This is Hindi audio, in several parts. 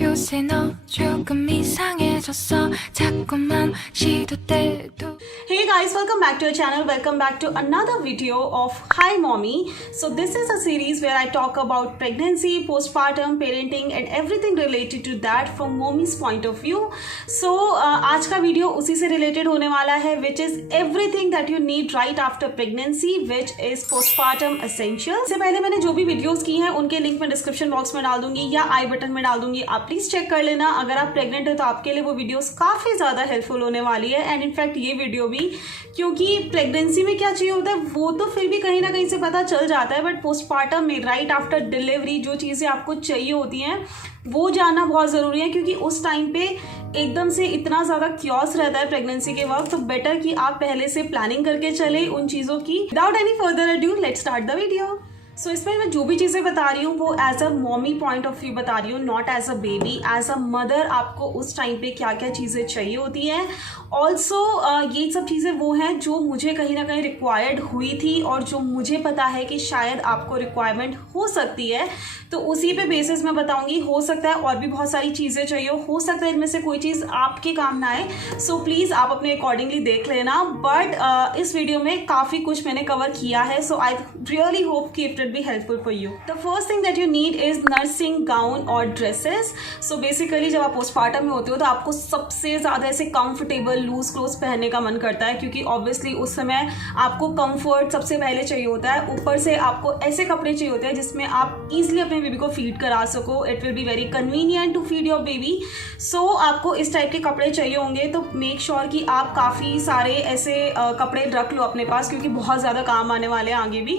요새 너 조금 이상해졌어 자꾸만 시도때도. Hey guys, welcome back to our channel. Welcome back to another video of Hi Mommy. So this is a series where I talk about pregnancy, postpartum, parenting and everything related to that from mommy's point of view. So आज का वीडियो उसी से related होने वाला है, which is everything that you need right after pregnancy, which is postpartum essentials. इससे पहले मैंने जो भी वीडियोस की हैं उनके लिंक मैं डिस्क्रिप्शन बॉक्स में डाल दूंगी या आई बटन में डाल दूंगी, आप प्लीज चेक कर लेना. अगर आप प्रेग्नेंट हो तो आपके लिए वो वीडियोस काफी ज्यादा हेल्पफुल होने वाली है. एंड इनफैक्ट ये वीडियो भी, क्योंकि प्रेगनेंसी में क्या चाहिए होता है वो तो फिर भी कहीं ना कहीं से पता चल जाता है, बट पोस्टपार्टम में राइट आफ्टर डिलीवरी जो चीज़ें आपको चाहिए होती हैं वो जानना बहुत ज़रूरी है, क्योंकि उस टाइम पे एकदम से इतना ज़्यादा क्योस रहता है प्रेगनेंसी के वक्त. तो बेटर कि आप पहले से प्लानिंग करके चले उन चीज़ों की. Without any further adieu let's start the video. So इसमें मैं जो भी चीज़ें बता रही हूँ वो as a mommy point of view बता रही हूँ, not as a baby. As a mother आपको उस टाइम पे क्या क्या चीज़ें चाहिए होती हैं. ऑल्सो ये सब चीज़ें वो हैं जो मुझे कहीं ना कहीं रिक्वायर्ड हुई थी और जो मुझे पता है कि शायद आपको रिक्वायरमेंट हो सकती है, तो उसी पे बेसिस मैं बताऊंगी. हो सकता है और भी बहुत सारी चीज़ें चाहिए हो सकता है इनमें से कोई चीज़ आपके काम ना आए. सो प्लीज़ आप अपने अकॉर्डिंगली देख लेना. बट इस वीडियो में काफ़ी कुछ मैंने कवर किया है, सो आई रियली होप कि it will be helpful for you. The first thing that you need is nursing gown और ड्रेसेस. सो बेसिकली जब आप पोस्टपार्टम में होते हो तो आपको सबसे ज़्यादा ऐसे कंफर्टेबल लूज क्लोथ्स पहनने का मन करता है, क्योंकि ऑब्वियसली उस समय आपको कंफर्ट सबसे पहले चाहिए होता है. ऊपर से आपको ऐसे कपड़े चाहिए होते हैं जिसमें आप इजीली अपने बेबी को फीड करा सको. It will be very convenient to feed your baby. So आपको इस टाइप के कपड़े चाहिए होंगे, तो मेक श्योर कि आप काफ़ी सारे ऐसे कपड़े रख लो अपने पास, क्योंकि बहुत ज़्यादा काम आने वाले हैं आगे भी.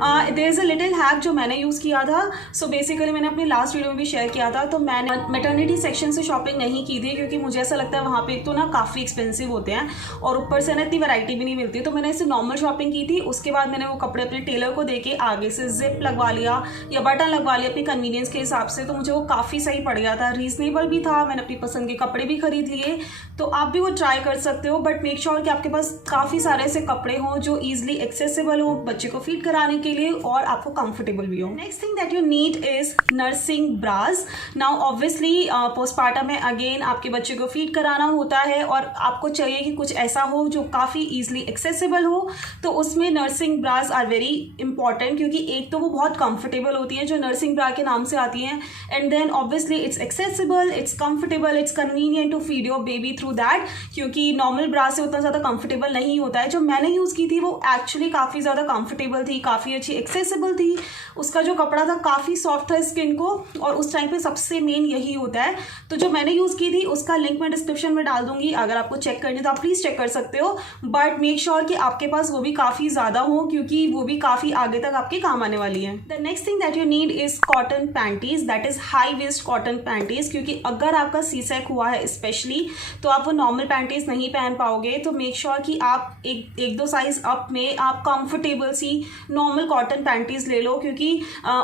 There is a little hack जो मैंने यूज़ किया था. सो बेसिकली मैंने अपने लास्ट वीडियो में भी शेयर किया था. तो मैंने मैटरनिटी सेक्शन से शॉपिंग नहीं की थी, क्योंकि मुझे ऐसा लगता है वहाँ पे एक तो ना काफ़ी एक्सपेंसिव होते हैं और ऊपर से ना इतनी वैरायटी भी नहीं मिलती. तो मैंने ऐसे नॉर्मल शॉपिंग की थी. उसके बाद मैंने वो कपड़े अपने टेलर को देके आगे से जिप लगवा लिया या बटन लगवा लिया अपनी कन्वीनियंस के हिसाब से. तो मुझे वो काफ़ी सही पड़ गया था, रीजनेबल भी था. मैंने अपनी पसंद के कपड़े भी खरीद लिए, तो आप भी वो ट्राई कर सकते हो. बट मेक श्योर कि आपके पास काफ़ी सारे ऐसे कपड़े हों जो ईजिली एक्सेसिबल हो बच्चे को फीड कराने के लिए और आपको कंफर्टेबल भी हो. Next thing that you need is nursing bras. Now obviously postpartum में अगेन आपके बच्चे को फीड कराना होता है और आपको चाहिए कि कुछ ऐसा हो जो काफ़ी ईजिली एक्सेसिबल हो. तो उसमें nursing bras are very important, क्योंकि एक तो वो बहुत कंफर्टेबल होती है जो नर्सिंग ब्रा के नाम से आती हैं, and then obviously it's accessible, it's comfortable, it's convenient to feed your baby through that, क्योंकि नॉर्मल ब्रा से उतना ज़्यादा कंफर्टेबल नहीं होता है. जो मैंने यूज़ की थी वो एक्चुअली काफ़ी ज़्यादा कंफर्टेबल थी, काफ़ी अच्छी एक्सेसिबल थी. उसका जो कपड़ा था काफ़ी सॉफ्ट था स्किन को, और उस टाइम पे सबसे मेन यही होता है. तो जो मैंने यूज़ की थी उसका लिंक मैं डिस्क्रिप्शन में डाल दूंगी. अगर आपको चेक करनी है तो आप प्लीज़ चेक कर सकते हो, बट मेक श्योर कि आपके पास वो भी काफ़ी ज़्यादा हो, क्योंकि वो भी काफ़ी आगे तक आपके काम आने वाली है. The next thing that you need is cotton panties, that is high waist cotton panties, क्योंकि अगर आपका सी सेक हुआ है स्पेशली तो आप वो नॉर्मल पैंटीज नहीं पहन पाओगे. तो मेक श्योर कि आप एक दो साइज अप में आप कंफर्टेबल सी नॉर्मल कॉटन पैंटीज ले लो, क्योंकि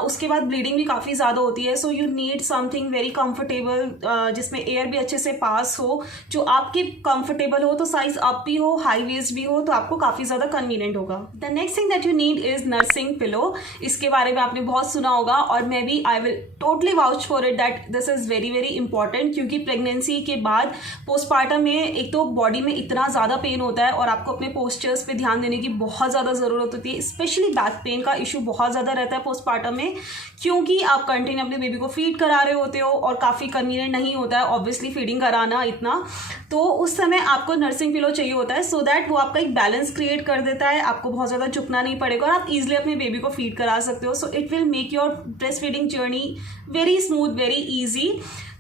उसके बाद ब्लीडिंग भी काफ़ी ज़्यादा होती है. So you need something very comfortable जिसमें एयर भी अच्छे से पास हो, जो आपके कंफर्टेबल हो. तो साइज अप भी हो, हाई वेस्ट भी हो, तो आपको काफ़ी ज़्यादा कन्वीनियंट होगा. The next thing that you need is nursing pillow. इसके बारे में आपने बहुत सुना होगा और मैं भी I will totally vouch for it that this is very very important, क्योंकि प्रेगनेंसी के बाद पोस्टपार्टम में एक तो बॉडी में इतना ज़्यादा पेन होता है और आपको अपने पोस्चर्स पे ध्यान देने की बहुत ज़्यादा ज़रूरत होती है. स्पेशली बैक पेन का इशू बहुत ज़्यादा रहता है पोस्टपार्टम में, क्योंकि आप कंटिन्यू अपने बेबी को फीड करा रहे होते हो और काफ़ी कन्वीनियंट नहीं होता है ऑब्वियसली फीडिंग कराना इतना. तो उस समय आपको नर्सिंग पिलो चाहिए होता है, सो दैट वो आपका एक बैलेंस क्रिएट कर देता है. आपको बहुत ज़्यादा झुकना नहीं पड़ेगा और आप इजीली अपने बेबी को फीड करा सकते हो. So it will make your breast feeding journey very smooth, very easy.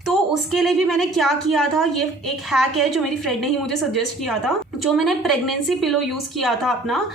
तो उसके लिए भी मैंने क्या किया था, ये एक हैक है जो मेरी फ्रेंड ने ही मुझे सजेस्ट किया था. जो मैंने प्रेगनेंसी पिलो यूज़ किया था अपना,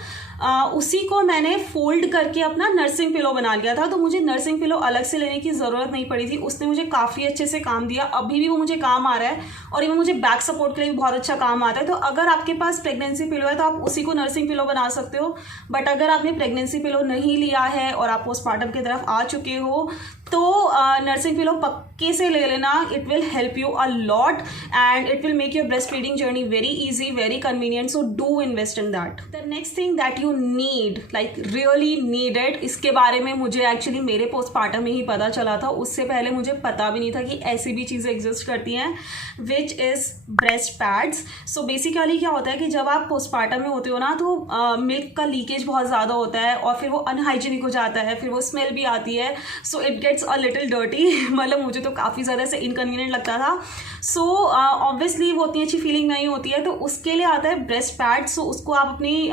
उसी को मैंने फोल्ड करके अपना नर्सिंग पिलो बना लिया था. तो मुझे नर्सिंग पिलो अलग से लेने की ज़रूरत नहीं पड़ी थी. उसने मुझे काफ़ी अच्छे से काम दिया, अभी भी वो मुझे काम आ रहा है और ये मुझे बैक सपोर्ट के लिए भी बहुत अच्छा काम आता है. तो अगर आपके पास प्रेगनेंसी पिलो है तो आप उसी को नर्सिंग पिलो बना सकते हो. बट अगर आपने प्रेगनेंसी पिलो नहीं लिया है और आप पोस्टपार्टम की तरफ आ चुके हो तो नर्सिंग पिलो पक्के से ले लेना, it will help you a lot and it will make your breast feeding journey very easy, very convenient, so do invest in that. The next thing that you need, like really needed, इसके बारे में मुझे एक्चुअली मेरे पोस्टपार्टम में ही पता चला था, उससे पहले मुझे पता भी नहीं था कि ऐसी भी चीज़ें एग्जिस्ट करती हैं, which is breast pads. So basically क्या होता है कि जब आप पोस्टपार्टम में होते हो ना, तो मिल्क का लीकेज बहुत ज़्यादा होता है और फिर वो अनहाइजीनिक हो जाता है, फिर वो स्मेल भी आती है, so it gets a little dirty. मतलब मुझे तो काफ़ी ज़्यादा से इनकन्वीनियंट लगता था। सो ऑब्वियसली वो उतनी अच्छी फीलिंग नहीं होती है, तो उसके लिए आता है ब्रेस्ट पैड। सो उसको आप अपनी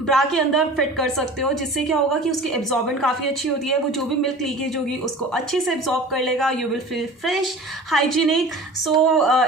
ब्रा के अंदर फिट कर सकते हो, जिससे क्या होगा कि उसकी एब्जॉर्बेंट काफ़ी अच्छी होती है, वो जो भी मिल्क लीकेज होगी उसको अच्छे से एब्जॉर्ब कर लेगा, you will feel fresh, hygienic. So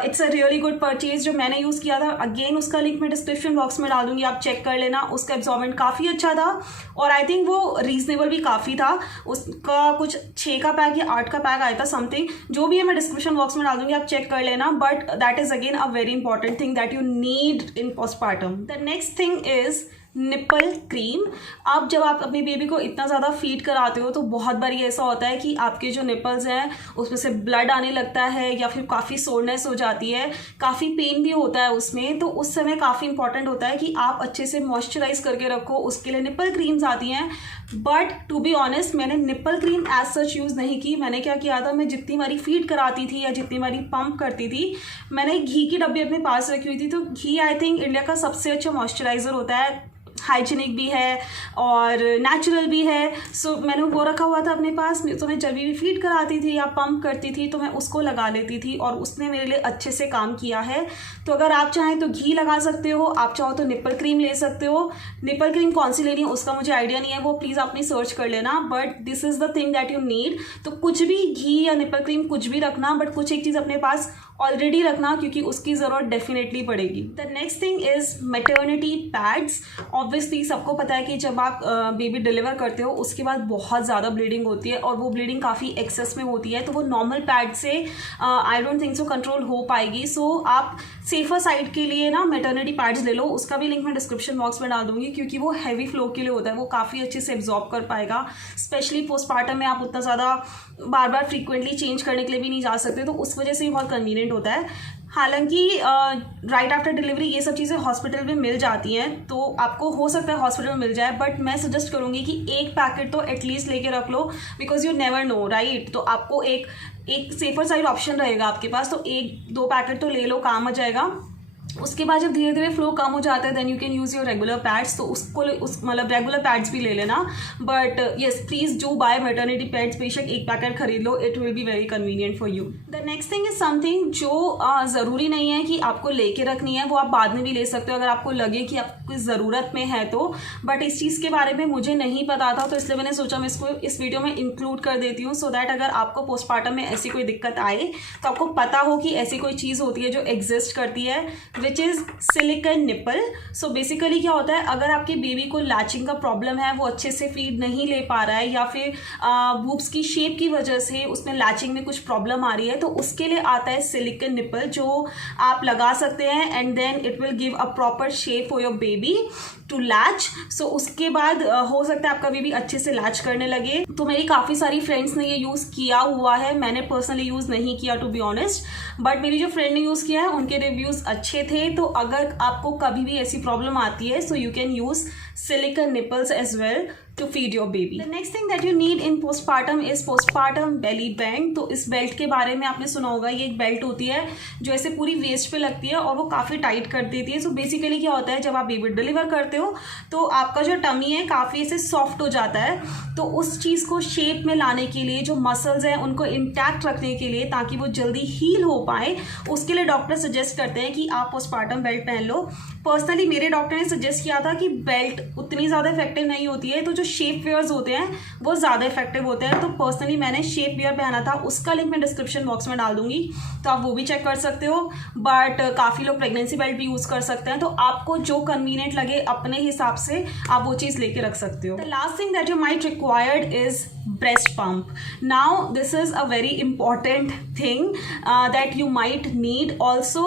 it's a really good purchase जो मैंने यूज़ किया था। अगेन उसका लिंक मैं डिस्क्रिप्शन बॉक्स में डाल दूंगी, आप चेक कर लेना। उसका एब्जॉर्बेंट काफ़ी अच्छा था और आई थिंक वो रीजनेबल भी काफ़ी था। उसका कुछ 6 का पैक या 8 का पैक आया था समथिंग, जो भी है मैं डिस्क्रिप्शन बॉक्स में डाल दूंगी, आप चेक कर लेना। But that is again a very important thing that you need in postpartum. The next thing is nipple cream. अब जब आप अपनी बेबी को इतना ज़्यादा फीड कराते हो तो बहुत बारी ऐसा होता है कि आपके जो निपल्स हैं उसमें से ब्लड आने लगता है या फिर काफ़ी सोरनेस हो जाती है, काफ़ी पेन भी होता है उसमें। तो उस समय काफ़ी इंपॉर्टेंट होता है कि आप अच्छे से मॉइस्चराइज करके रखो, उसके लिए निपल क्रीम्स आती हैं। बट टू बी ऑनेस्ट मैंने nipple cream as such use नहीं की। मैंने क्या किया था, मैं जितनी बारी फीड कराती थी या जितनी बारी पंप करती थी, मैंने घी की डब्बी अपने पास रखी हुई थी। तो घी आई थिंक इंडिया का सबसे अच्छा मॉइस्चराइज़र होता है, हाइजीनिक भी है और नेचुरल भी है। सो मैंने वो रखा हुआ था अपने पास, तो मैं जब भी फीड कराती थी या पंप करती थी तो मैं उसको लगा लेती थी और उसने मेरे लिए अच्छे से काम किया है। तो अगर आप चाहें तो घी लगा सकते हो, आप चाहो तो निपल क्रीम ले सकते हो। निपल क्रीम कौन सी लेनी है उसका मुझे आइडिया नहीं है, वो प्लीज़ आपने सर्च कर लेना, but this is the thing that you need. तो कुछ भी घी या निपल क्रीम कुछ भी रखना, बट कुछ एक चीज़ अपने पास ऑलरेडी रखना क्योंकि उसकी ज़रूरत डेफिनेटली पड़ेगी। The next thing is maternity pads. Obviously सबको पता है कि जब आप बेबी डिलीवर करते हो उसके बाद बहुत ज़्यादा ब्लीडिंग होती है और वो ब्लीडिंग काफ़ी एक्सेस में होती है, तो वो नॉर्मल पैड से I don't think so control हो पाएगी। सो आप सेफर साइड के लिए ना मैटर्निटी पैड्स ले लो, उसका भी लिंक मैं डिस्क्रिप्शन बॉक्स में डाल दूंगी, क्योंकि वो हैवी फ्लो के लिए होता है, वो काफ़ी अच्छे से एब्जॉर्ब कर पाएगा। स्पेशली पोस्टपार्टम में आप उतना ज़्यादा बार बार फ्रीक्वेंटली चेंज करने के लिए भी नहीं जा सकते, तो उस वजह से भी बहुत कन्वीनियंट होता है। हालांकि राइट आफ्टर डिलीवरी ये सब चीज़ें हॉस्पिटल में मिल जाती हैं, तो आपको हो सकता है हॉस्पिटल में मिल जाए, बट मैं सजेस्ट करूँगी कि एक पैकेट तो एटलीस्ट लेके रख लो, because you never know right. तो आपको एक सेफर साइड ऑप्शन रहेगा आपके पास, तो 1-2 पैकेट तो ले लो, काम आ जाएगा। उसके बाद जब धीरे धीरे फ्लो कम हो जाता है then you can use your regular pads, तो उसको मतलब रेगुलर पैड्स भी ले लेना। But yes please do buy maternity pads, बेशक एक पैकेट खरीद लो, it will be very convenient for you. The next thing is something जो ज़रूरी नहीं है कि आपको लेके रखनी है, वो आप बाद में भी ले सकते हो अगर आपको लगे कि आपको ज़रूरत में है तो। बट इस चीज़ के बारे में मुझे नहीं पता था, तो इसलिए मैंने सोचा मैं इसको इस वीडियो में इंक्लूड कर देती हूँ, सो दैट अगर आपको पोस्टपार्टम में ऐसी कोई दिक्कत आए तो आपको पता हो कि ऐसी कोई चीज़ होती है जो एग्जिस्ट करती है, which is silicon nipple. So basically क्या होता है, अगर आपके बेबी को लैचिंग का प्रॉब्लम है, वो अच्छे से फीड नहीं ले पा रहा है, या फिर बूब्स की शेप की वजह से उसमें लैचिंग में कुछ प्रॉब्लम आ रही है, तो उसके लिए आता है सिलिकॉन निपल, जो आप लगा सकते हैं and then it will give a proper shape for your baby to latch. So उसके बाद हो सकता है आपका बेबी अच्छे से लैच करने लगे। तो मेरी काफ़ी सारी फ्रेंड्स ने ये यूज़ किया हुआ है, मैंने पर्सनली यूज़ नहीं किया टू बी ऑनेस्ट, बट मेरी जो फ्रेंड ने यूज़ किया है उनके रिव्यूज़ अच्छे थे। तो अगर आपको कभी भी ऐसी प्रॉब्लम आती है, so you can use silicone nipples as well to feed your baby. The next thing that you need in postpartum is postpartum belly band। तो इस बेल्ट के बारे में आपने सुना होगा, ये एक बेल्ट होती है जो ऐसे पूरी वेस्ट पे लगती है और वो काफ़ी टाइट कर देती है। सो बेसिकली क्या होता है, जब आप बेबी डिलीवर करते हो तो आपका जो टमी है काफ़ी ऐसे सॉफ्ट हो जाता है, तो उस चीज़ को शेप में लाने के लिए, जो मसल्स हैं उनको इंटैक्ट रखने के लिए, ताकि वो जल्दी हील हो पाए, उसके लिए डॉक्टर सजेस्ट करते हैं कि आप पोस्टपार्टम बेल्ट पहन लो। पर्सनली मेरे डॉक्टर ने सजेस्ट किया था कि बेल्ट उतनी ज़्यादा इफेक्टिव नहीं होती है, तो जो शेप वेयर्स होते हैं वो ज़्यादा इफेक्टिव होते हैं। तो पर्सनली मैंने शेप वेयर पहना था, उसका लिंक मैं डिस्क्रिप्शन बॉक्स में डाल दूंगी, तो आप वो भी चेक कर सकते हो। बट काफ़ी लोग प्रेगनेंसी बेल्ट भी यूज़ कर सकते हैं, तो आपको जो कन्वीनियंट लगे अपने हिसाब से आप वो चीज़ लेके रख सकते हो। The last thing that you might required is breast pump. Now this is a very important thing that you might need also।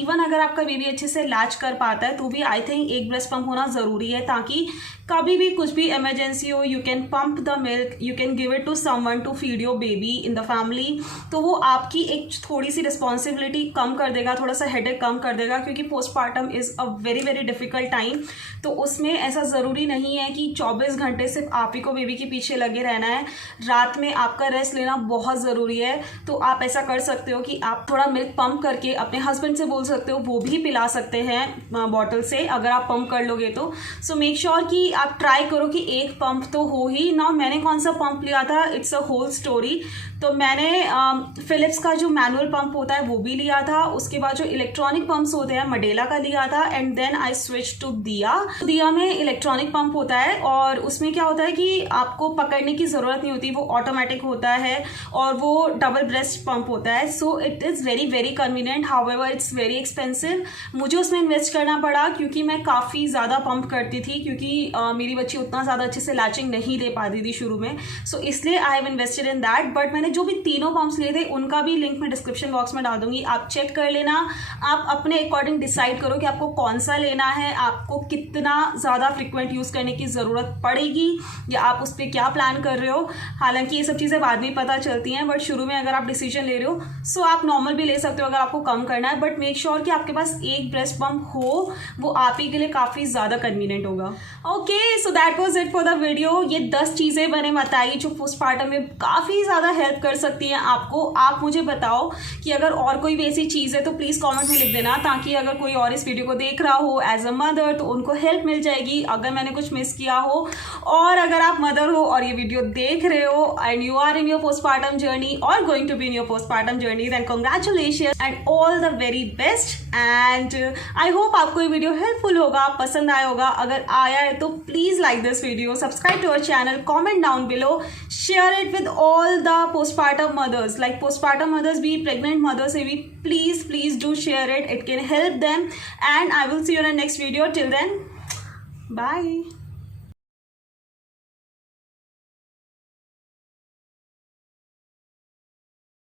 even अगर आपका बेबी अच्छे से लैच कर पा आता है तो भी आई थिंक एक ब्रेस्ट पंप होना ज़रूरी है, ताकि कभी भी कुछ भी इमरजेंसी हो, you can pump the milk, you can give it to someone to feed your baby in the family. तो वो आपकी एक थोड़ी सी रिस्पॉन्सिबिलिटी कम कर देगा, थोड़ा सा हेडेक कम कर देगा, क्योंकि postpartum is a very very difficult time. तो उसमें ऐसा ज़रूरी नहीं है कि 24 घंटे सिर्फ आप ही को बेबी के पीछे लगे रहना है, रात में आपका रेस्ट लेना बहुत ज़रूरी है। तो आप ऐसा कर सकते हो कि आप थोड़ा मिल्क पंप करके अपने हस्बैंड से बोल सकते हो, वो भी पिला सकते हैं बॉटल से, अगर आप पंप कर लोगे तो। सो मेक श्योर कि आप ट्राई करो कि एक पंप तो हो ही ना। मैंने कौन सा पंप लिया था, इट्स अ होल स्टोरी। तो मैंने फिलिप्स का जो मैनुअल पंप होता है वो भी लिया था, उसके बाद जो इलेक्ट्रॉनिक पंप्स होते हैं मडेला का लिया था, and then I switch to दिया। दिया में इलेक्ट्रॉनिक पंप होता है और उसमें क्या होता है कि आपको पकड़ने की ज़रूरत नहीं होती, वो ऑटोमेटिक होता है और वो डबल ब्रेस्ट पंप होता है। So it is very very convenient, however it's very expensive. मुझे उसमें इन्वेस्ट करना पड़ा क्योंकि मैं काफ़ी ज़्यादा पंप करती थी, क्योंकि मेरी बच्ची उतना ज़्यादा अच्छे से लैचिंग नहीं दे पाती थी शुरू में। सो इसलिए I have invested in that. But मैंने जो भी तीनों पंप्स लिए थे उनका भी लिंक मैं डिस्क्रिप्शन बॉक्स में डाल दूंगी, आप चेक कर लेना। आप अपने अकॉर्डिंग डिसाइड करो कि आपको कौन सा लेना है, आपको कितना ज़्यादा फ्रिक्वेंट यूज़ करने की ज़रूरत पड़ेगी, या आप उस पर क्या प्लान कर रहे हो। हालांकि ये सब चीज़ें बाद में पता चलती हैं, बट शुरू में अगर आप डिसीजन ले रहे हो सो आप नॉर्मल भी ले सकते हो अगर आपको कम करना है। बट मेक श्योर कि आपके पास एक ब्रेस्ट पंप हो, वो आप ही के लिए काफ़ी ज़्यादा कन्वीनियंट होगा। Okay, so that was it for the video. ये 10 चीज़ें मैंने बताई जो पोस्टपार्टम में काफ़ी ज़्यादा हेल्प कर सकती हैं आपको। आप मुझे बताओ कि अगर और कोई भी ऐसी चीज़ है तो प्लीज़ कमेंट में लिख देना, ताकि अगर कोई और इस वीडियो को देख रहा हो एज अ मदर तो उनको हेल्प मिल जाएगी अगर मैंने कुछ मिस किया हो। और अगर आप मदर हो और ये वीडियो देख रहे हो and you are in your postpartum journey और going to be in your postpartum journey, then congratulation and all the very best. And I hope आपको ये वीडियो हेल्पफुल होगा, पसंद आया होगा। अगर आया है तो please like this video, subscribe to our channel, comment down below, share it with all the postpartum mothers, like postpartum mothers भी, pregnant mothers भी, please do share it can help them, and I will see you in the next video. Till then, bye.